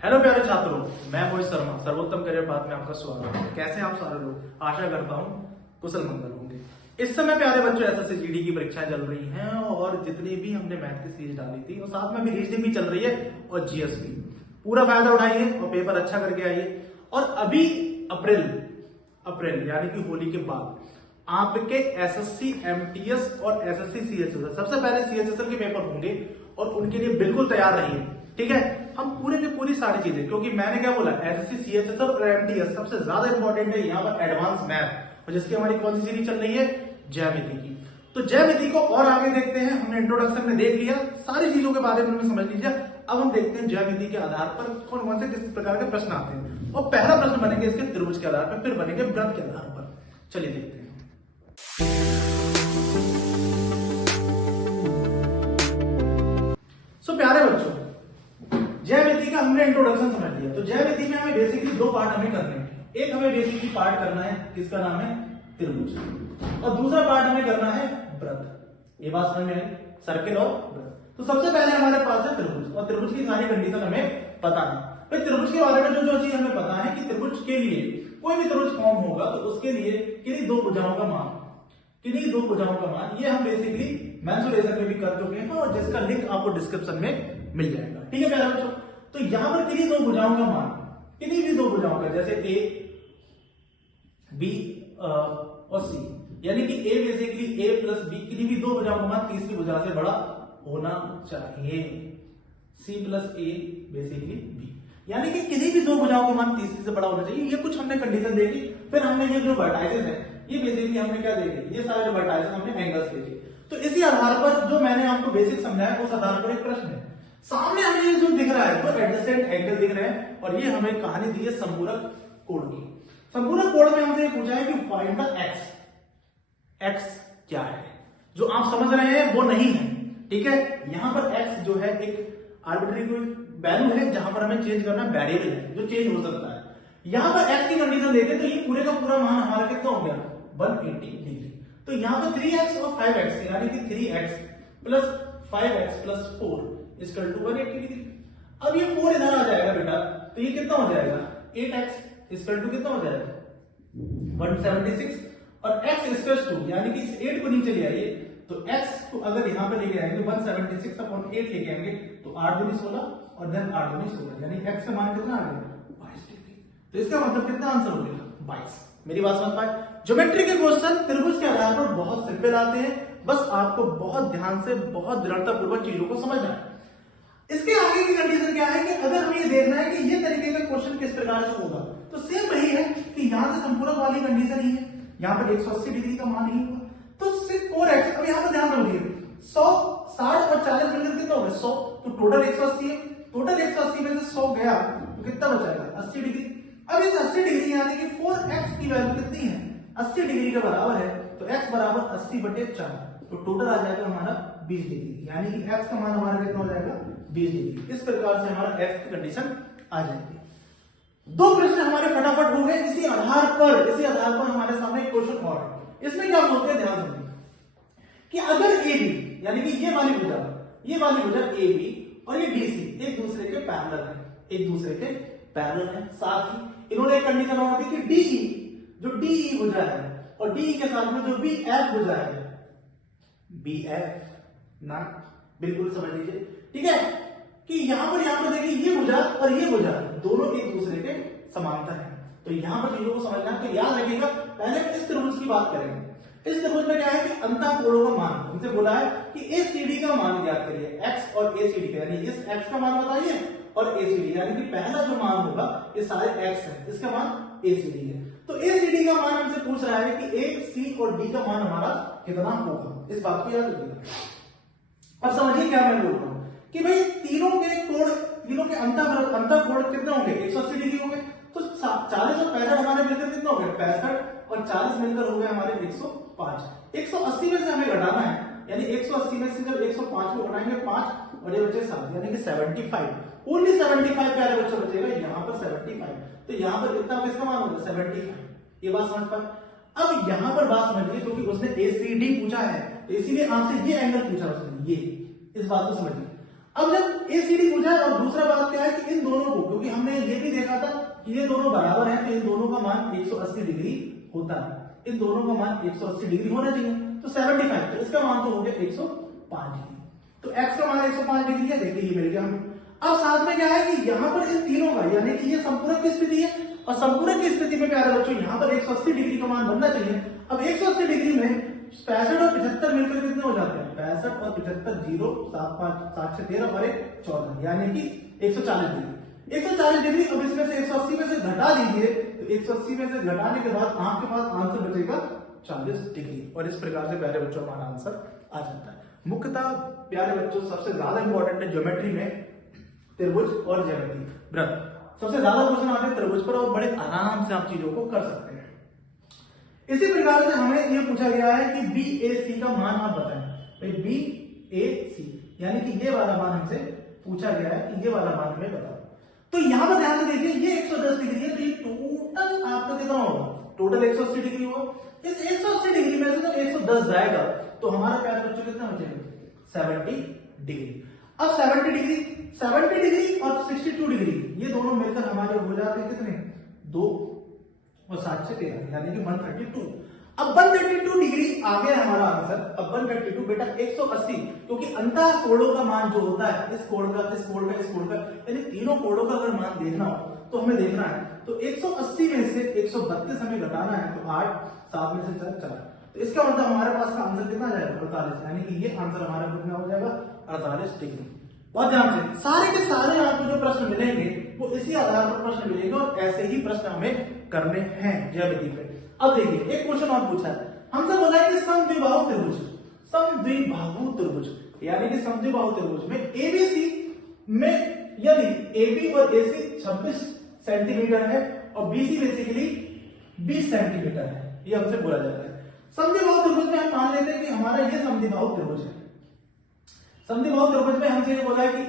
Hello प्यारे छात्रों, मैं मोहित शर्मा सर्वोत्तम करियर पाथ में आपका स्वागत है। कैसे हैं आप सारे लोग? आशा करता हूं कुशल मंगल होंगे। इस समय प्यारे बच्चों एसएससी जीडी की परीक्षाएं चल रही हैं और जितनी भी हमने मैथ की सीरीज डाली थी और साथ में भी रीजनिंग भी चल रही है और जीएस भी। पूरा फायदा उठाइए और पेपर अच्छा करके आइए। और अभी अप्रैल यानी कि होली के बाद आपके एसएससी एमटीएस और एसएससी सीएचएसएल सबसे पहले सीएचएसएल के पेपर होंगे और उनके लिए बिल्कुल तैयार रहिए। ठीक है, हम पूरे की पूरी सारी चीजें, क्योंकि मैंने क्या बोला, एसएससी सीएचएसएल और एमटीएस सबसे ज्यादा इंपॉर्टेंट है यहाँ पर एडवांस मैथ, और जिसकी हमारी कौन सी सीरीज चल रही है, ज्यामिति की। तो ज्यामिति को और आगे देखते हैं। हमने इंट्रोडक्शन में देख लिया, सारी चीजों के बारे में समझ लीजिए। अब हम देखते हैं ज्यामिति के आधार पर कौन कौन से किस प्रकार के प्रश्न आते हैं, और पहला प्रश्न बनेंगे इसके त्रिभुज के आधार पर, फिर बनेंगे वृत्त के आधार पर। चलिए देखते हैं। सो प्यारे बच्चों, ज्यामिति का हमने इंट्रोडक्शन समझ लिया। तो ज्यामिति में हमें बेसिकली दो पार्ट हमें करने हैं। एक हमें बेसिकली पार्ट करना है, किसका नाम है, त्रिभुज, और दूसरा पार्ट हमें करना है वृत्त। ये बात समझ में आई, सर्किल और वृत्त। तो सबसे पहले हमारे पास है त्रिभुज, और त्रिभुज की सारी कंडीशन हमें पता है। भाई त्रिभुज के बारे में जो चीज हमें पता है कि त्रिभुज के लिए कोई भी त्रिभुज फॉर्म होगा तो उसके लिए किन्हीं दो भुजाओं का मान, ये हम बेसिकली मेंसुरेशन में भी कर चुके हैं और जिसका लिंक आपको डिस्क्रिप्शन में मिल जाएगा। ठीक है प्यारे बच्चों, तो यहां पर किन्हीं दो भुजाओं का मान, किन्हीं भी दो भुजाओं का, जैसे ए बी और सी, यानी कि ए बेसिकली ए प्लस बी, किन्हीं भी दो भुजाओं का मान तीसरी भुजा से बड़ा होना चाहिए। सी प्लस ए बेसिकली बी, यानी कि किन्हीं भी दो भुजाओं का मान तीसरी से बड़ा होना चाहिए। ये कुछ हमने कंडीशन देखी। फिर हमने ये जो वर्टाइसेस है, ये बेसिकली हमने क्या देखे, ये सारे जो वर्टाइसेस हमने एंगल्स देखे। तो इसी आधार पर जो मैंने आपको बेसिक समझाया, उस आधार पर एक प्रश्न है। सामने हमें ये जो दिख रहा है, तो एडजेसेंट एंगल दिख रहे हैं, और ये हमें कहानी दी है संपूरक कोण की। संपूरक कोण में हमसे पूछा है कि फाइंड द एक्स क्या है। जो आप समझ रहे हैं वो नहीं है। ठीक है, यहां पर एक्स जो है एक आर्बिट्री वैल्यू है, जहां पर हमें चेंज करना वेरिएबल है, जो चेंज हो सकता है। यहां पर एक्स की कंडीशन देते तो ये पूरे का पूरा मान हमारा कितना हो गया, 180 डिग्री। तो यहां पर 3x और 5x यानी कि 3x plus 5x plus 4 equal to 180 degree. अब ये 4 इधर आ जाएगा बेटा, तो ये कितना हो जाएगा, 8x इक्वल टू कितना हो जाएगा, 176, और x इक्वल टू यानी कि इस 8 को नीचे ले आइए, तो x को अगर यहां पे लेके आएंगे 176 अपॉन 8 लेके आएंगे तो 8 दूनी 16 और देन 8 दूनी 16, यानी x का मान कितना आ गया, 22 डिग्री। तो इसका मतलब कितना आंसर हो गया, 22। मेरी बात समझ पाए? ज्योमेट्री के क्वेश्चन त्रिभुज के आधार पर बहुत सिंपल आते हैं, बस आपको बहुत ध्यान से, बहुत दृढ़ता पूर्वक चीजों को समझना है। इसके आगे की कंडीशन क्या है कि अगर हमें ये देखना है कि ये तरीके का क्वेश्चन किस प्रकार से होगा, तो सेम वही है कि यहां से संपूरक वाली कंडीशन ही है, यहां पर 180 डिग्री का मान ही होगा, तो सिर्फ 4x। अब यहां पर ध्यान रखिए, 100, 60 और 40 मिलकर कितना होगा, 100, तो टोटल 180 है। टोटल 180 में से 100 गया तो कितना बचाएगा, 80 डिग्री। अब इस 80 डिग्री यानी कि 4x की वैल्यू कितनी है, 80 डिग्री के बराबर है, तो x बराबर 80/4, तो टोटल आ जाएगा हमारा 20 डिग्री, यानी कि x का मान हमारा कितना हो जाएगा, 20 डिग्री। इस प्रकार से हमारा x की कंडीशन आ जाएगी। दो प्रश्न हमारे फटाफट हो गए। इसी आधार पर हमारे सामने एक क्वेश्चन और है। इसमें क्या बोलते हैं, ध्यान देंगे कि अगर ए बी यानी कि ये वाली भुजा ए बी और ये BC एक दूसरे के पैरेलल है, साथ ही इन्होंने एक कंडीशन और दी कि DE भुजा है और DE के साथ में जो BF भुजा है, BF ना, बिल्कुल समझ लीजिए। ठीक है, कि यहां पर देखिए ये भुजा और ये भुजा दोनों एक दूसरे के समांतर हैं। तो यहां पर चीजों को समझना है, तो याद रखिएगा पहले इस त्रिभुज की बात करेंगे। इस त्रिभुज में क्या है कि अंतःकोणों का मान, हमसे बोला है कि ACD का मान ज्ञात करिए, x और ACD का, यानी इस x का मान बताइए और ACD, यानी कि पहला जो मान होगा ये सारे x है, इसका मान ACD है। तो ACD का मान हमसे पूछ रहा है कि A, C और D का मान हमारा कितना होगा, इस बात को याद रखिएगा। अब समझिए क्या मैं बोल रहा हूं कि भाई तीनों के अंतःकोण कितने होंगे, 180 डिग्री होंगे। तो 40 और 65 हमारे मिलकर कितना हो गया, 65, और 40 मिलकर हो गए हमारे 105। 180 में से हमें घटाना है, यानी 180 में से जब 105 को घटाएंगे 5 और ये बचे 7, यानी कि 75, ओनली 75 प्यारे बच्चों बचेगा, यहाँ पर 75। तो यहाँ पर कितना किसका मान होगा, 75। ये बात समझ पाए? अब यहाँ पर बात समझिए, क्योंकि उसने ACD पूछा है तो इसीलिए आपसे ये एंगल पूछा उसने, ये, इस बात को समझिए। अब जब ACD पूछा है, और दूसरा बात क्या है कि इन दोनों को, क्योंकि हम दोनों बराबर हैं तो इन दोनों का मान 180 डिग्री होता है, इन दोनों का मान 180 डिग्री होना चाहिए। तो 75, तो इसका मान तो हो गया 105 डिग्री। तो x का मान 105 डिग्री है, देखिए ये मिल गया हमें। अब साथ में क्या है कि यहाँ पर इन तीनों का यानी कि ये संपूरक की स्थिति है, और संपूरक की स्थिति में प्यारे बच्चों यहाँ पर 180 डिग्री का मान बनना चाहिए। अब 180 डिग्री में 65 और 75 मिलकर कितने हो जाते हैं? 65 और 75, 0 7 5 7 6 13 और 1 14, यानी कि 140 डिग्री। 140 डिग्री। अब इसमें से 180 में से घटा दीजिए, तो 180 में से घटाने के बाद आपके पास आंसर बचेगा 40 डिग्री, और इस प्रकार से प्यारे बच्चों हमारा आंसर आ जाता है। मुख्यतः प्यारे बच्चों सबसे ज्यादा इंपॉर्टेंट है ज्योमेट्री में त्रिभुज और ज्यामिति वृत्त। सबसे ज्यादा क्वेश्चन आते हैं त्रिभुज पर, और बड़े आराम से आप चीजों को कर सकते हैं। इसी प्रकार से हमें यह पूछा गया है कि BAC का मान आप बताएं। भाई BAC यानी कि ये वाला मान हमसे पूछा गया है कि ये वाला मान हमें बताओ। तो यहां पर ध्यान से देखिए, ये 110 डिग्री है, तो ये टोटल आपका कितना होगा? टोटल 180 डिग्री होगा। इस 180 डिग्री में से जब 110 जाएगा तो हमारा प्यारे बच्चों कितना बचेगा? 70 डिग्री। अब 70 डिग्री और 62 डिग्री ये दोनों मिलकर हमारे हो जाते हैं कितने? 2 और 7 से 13, यानी कि 132। अब 132 डिग्री आ गया हमारा आंसर। अब 132 बेटा 180, क्योंकि अंतः कोणों का मान जो होता है, इस कोण का, इस कोण का, इस कोण का, यानी तीनों कोणों का अगर मान देखना हो तो हमें देखना है। तो 180 में से 132 हमें घटाना है, तो 8 7 में से 4, तो इसका मतलब हमारे पास का आंसर कितना आ जाएगा? 48, यानी कि ये आंसर हमारा कितना हो जाएगा? 48 डिग्री। बहुत ध्यान से सारे के सारे आपको जो प्रश्न मिलेंगे वो इसी आधार पर प्रश्न मिलेंगे, और ऐसे ही प्रश्न हमें करने हैं ज्यामिति पे। अब देखिए एक क्वेश्चन और पूछा है हमसे, बोला है कि समद्विबाहु त्रिभुज, समद्विबाहु त्रिभुज यानी कि समद्विबाहु त्रिभुज में ABC में यदि AB और AC 26 सेंटीमीटर है और BC बेसिकली 20 सेंटीमीटर है, ये हमसे बोला जाता है। समद्विबाहु त्रिभुज में हम मान लेते हैं कि हमारा ये समद्विबाहु त्रिभुज है। समद्विबाहु त्रिभुज में हमसे ये बोला है कि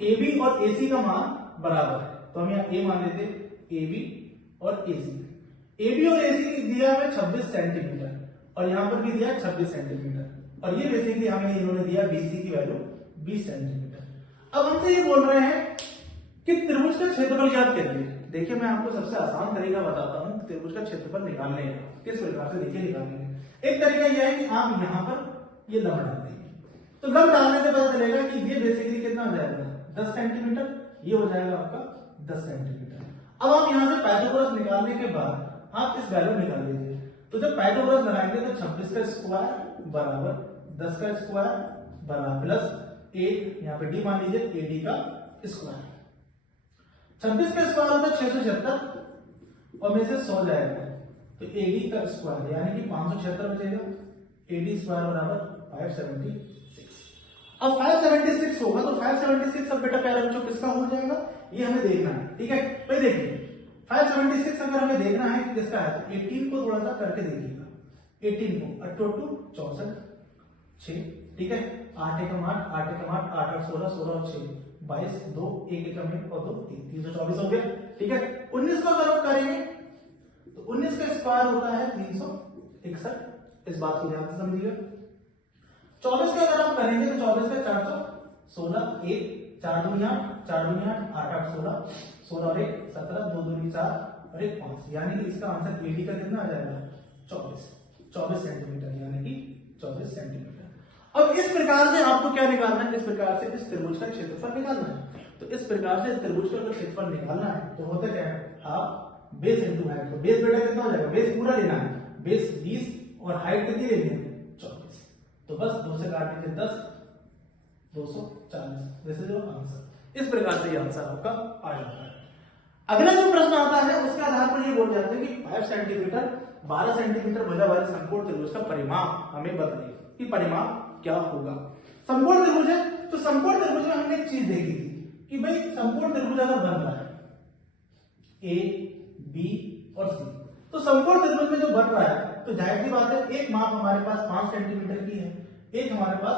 AB और AC का मान बराबर है, तो हम यहाँ A मान लेते हैं, AB और AC। AB और AC दिया हमें 26 सेंटीमीटर, और यहां पर भी दिया 26 सेंटीमीटर, और ये बेसिकली हमें इन्होंने दिया BC की वैल्यू 20 सेंटीमीटर। अब हमसे ये बोल रहे हैं कि त्रिभुज का क्षेत्रफल ज्ञात करिए। देखिए मैं आपको सबसे आसान तरीका बताता हूं त्रिभुज का क्षेत्रफल निकालने का, किस प्रकार से देखिए निकालेंगे। एक तरीका यह है कि आप यहां पर ये लंब डाल देंगे, तो लंब डालने से पता चलेगा कि ये बेसिकली कितना हो जाएगा? 10 सेंटीमीटर, ये हो जाएगा आपका 10 सेंटीमीटर। अब आप यहां से पाइथागोरस निकालने के बाद आप इस वैल्यू निकाल लीजिए, तो जब पाइथागोरस लगाएंगे तो 26 का स्क्वायर बराबर 10 का स्क्वायर बराबर प्लस 8, यहाँ पे d मान लीजिए, AD का स्क्वायर। 26 का स्क्वायर होता है 676 और में से 100 जाएगा, तो AD का स्क्वायर यानी कि 576 बचेगा। AD स्क्वायर बराबर 576। अब 576 होगा, तो 576 अब बेटा प्यारे बच्चों किसका हो जाएगा? ये हमें देखना है, ठीक है। भाई देखिए 576 अगर हमें देखना है कि किसका है, तो 18 को थोड़ा सा करके देखिएगा। 18 को 8 2 64 6, ठीक है। 8 एकम 8, 8 एकम 8, 8 8 16, 16 और 6 22, 2 1 एकम 1 और 2 3, 324 हो गया, ठीक है। 19 को अगर आप करेंगे तो 19 का स्क्वायर होता है 361, इस बात को ध्यान से समझिएगा। 24 का अगर आप करेंगे तो 24 का 416, 1 4 2 8, 4 2 8, 8 8 16, 16 और 1 17, 2 2 4 और 1 5, यानी कि इसका आंसर AD का कितना आ जाएगा? 24 सेंटीमीटर, यानी कि 24 सेंटीमीटर। अब इस प्रकार से आपको क्या निकालना है? इस प्रकार से इस त्रिभुज का क्षेत्रफल निकालना है। तो इस प्रकार से इस त्रिभुज का क्षेत्रफल निकालना है तो होता क्या है? Half base into height. तो बेस बेटा कितना हो जाएगा? बेस पूरा लेना है, बेस 20 और हाइट कितनी लेनी है? 24। तो बस 2 से काट दीजिए 10, 240, दिस इज योर आंसर। इस प्रकार से ये आंसर आपका आ जाता है। अगला जो प्रश्न आता है उसके आधार पर ये बोल जाते हैं कि 5 सेंटीमीटर 12 सेंटीमीटर भुजा वाले समकोण त्रिभुज का परिमाप हमें बताइए कि परिमाप क्या होगा। समकोण त्रिभुज है, तो समकोण त्रिभुज में हमने एक चीज देखी थी कि भाई समकोण त्रिभुज अगर बन रहा है A, B और C, तो समकोण त्रिभुज में जो बन रहा है तो जाहिर सी बात है एक माप हमारे पास 5 सेंटीमीटर की है, एक हमारे पास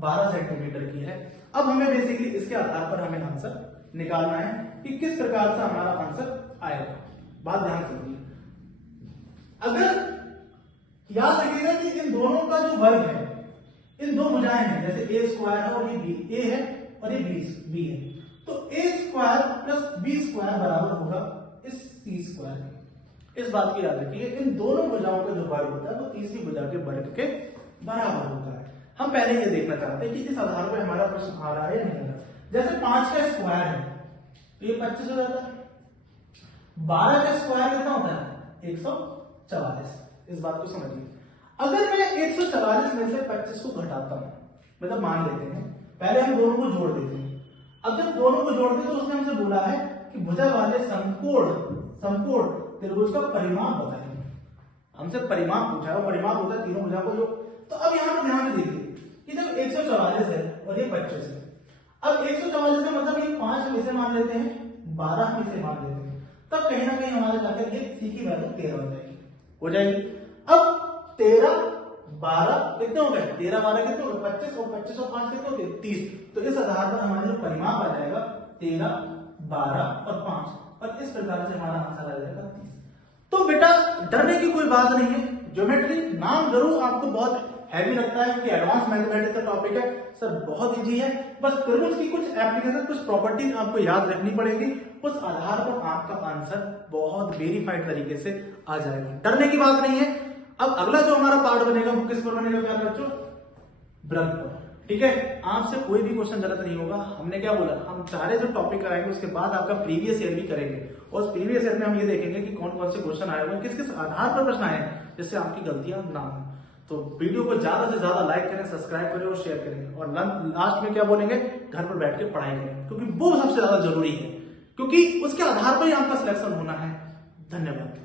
12 सेंटीमीटर की है। अब हमें बेसिकली इसके आधार पर हमें आंसर निकालना है कि किस प्रकार से हमारा आंसर आएगा। बात ध्यान से सुनिए, अगर याद रखिएगा कि इन दोनों का जो वर्ग है, इन दो भुजाएं हैं, जैसे A स्क्वायर है और ये B, A है और ये बी है, तो a square plus b square बराबर होगा इस c स्क्वायर के। इस बात की याद रखिए, इन दोनों भुजाओं का जो वर्ग होता है वो तीसरी भुजा के वर्ग के बराबर होता है। हम पहले ये देखना चाहते हैं कि इस आधार पर हमारा प्रश्न आ रहा है या नहीं आ रहा। जैसे 5 का स्क्वायर है तो ये 25 हो जाता है, 12 का स्क्वायर कितना होता है 144। इस बात को समझिए। अगर मैं 144 में से 25 को घटाता हूं, मतलब मान लेते हैं पहले हम दोनों को जोड़ देते हैं। अब जब दोनों को जोड़ते हैं तो उसने हमसे बोला है कि भुजा वाले समकोण त्रिभुज का परिमाप बताएं। हमसे परिमाप पूछा है, वो परिमाप होता है तीनों भुजा को जो। तो अब यहाँ पर ध्यान में देखिए कि जब 144 है और ये 25 है, अब 144 का मतलब ये 5 हम इसे मान लेते हैं, 12 हम इसे मान लेते हैं, तब कहीं ना कहीं हमारे जाकर ये सी की वैल्यू 13 हो जाएगी। अब 13 12 कितने हो गए, 13 12 कितने हो गए 25, और 25 और 5 कितने हो गए 30। तो इस आधार पर हमारा जो परिमाप आ जाएगा 13 12 और 5, और इस प्रकार से हमारा आंसर आ जाएगा 30। तो बेटा डरने की कोई बात नहीं है। ज्योमेट्री नाम जरूर आपको बहुत हैवी लगता है कि एडवांस मैथमेटिक्स का टॉपिक है, सर बहुत इजी है। बस त्रिभुज की कुछ एप्लीकेशन, कुछ प्रॉपर्टीज आपको याद रखनी पड़ेगी, उस आधार पर आपका आंसर बहुत वेरीफाइड तरीके से आ जाएगा। डरने की बात नहीं है। अब अगला जो हमारा पार्ट बनेगा वो किस पर बनेगा प्यारे बच्चों, वृत्त पर। ठीक है, आपसे कोई भी क्वेश्चन गलत नहीं होगा। हमने क्या बोला, हम सारे जो टॉपिक कराएंगे उसके बाद आपका प्रीवियस ईयर भी करेंगे, और उस प्रीवियस ईयर में हम ये देखेंगे कि कौन कौन से क्वेश्चन आए हुए, किस किस आधार पर प्रश्न आए हैं, जिससे आपकी गलतियां ना हो। तो वीडियो को ज्यादा से ज्यादा लाइक करें, सब्सक्राइब करें और शेयर करें, और लास्ट में क्या बोलेंगे, घर पर बैठ के पढ़ाई करें, क्योंकि वो सबसे ज्यादा जरूरी है, क्योंकि उसके आधार पर ही आपका सिलेक्शन होना है। धन्यवाद।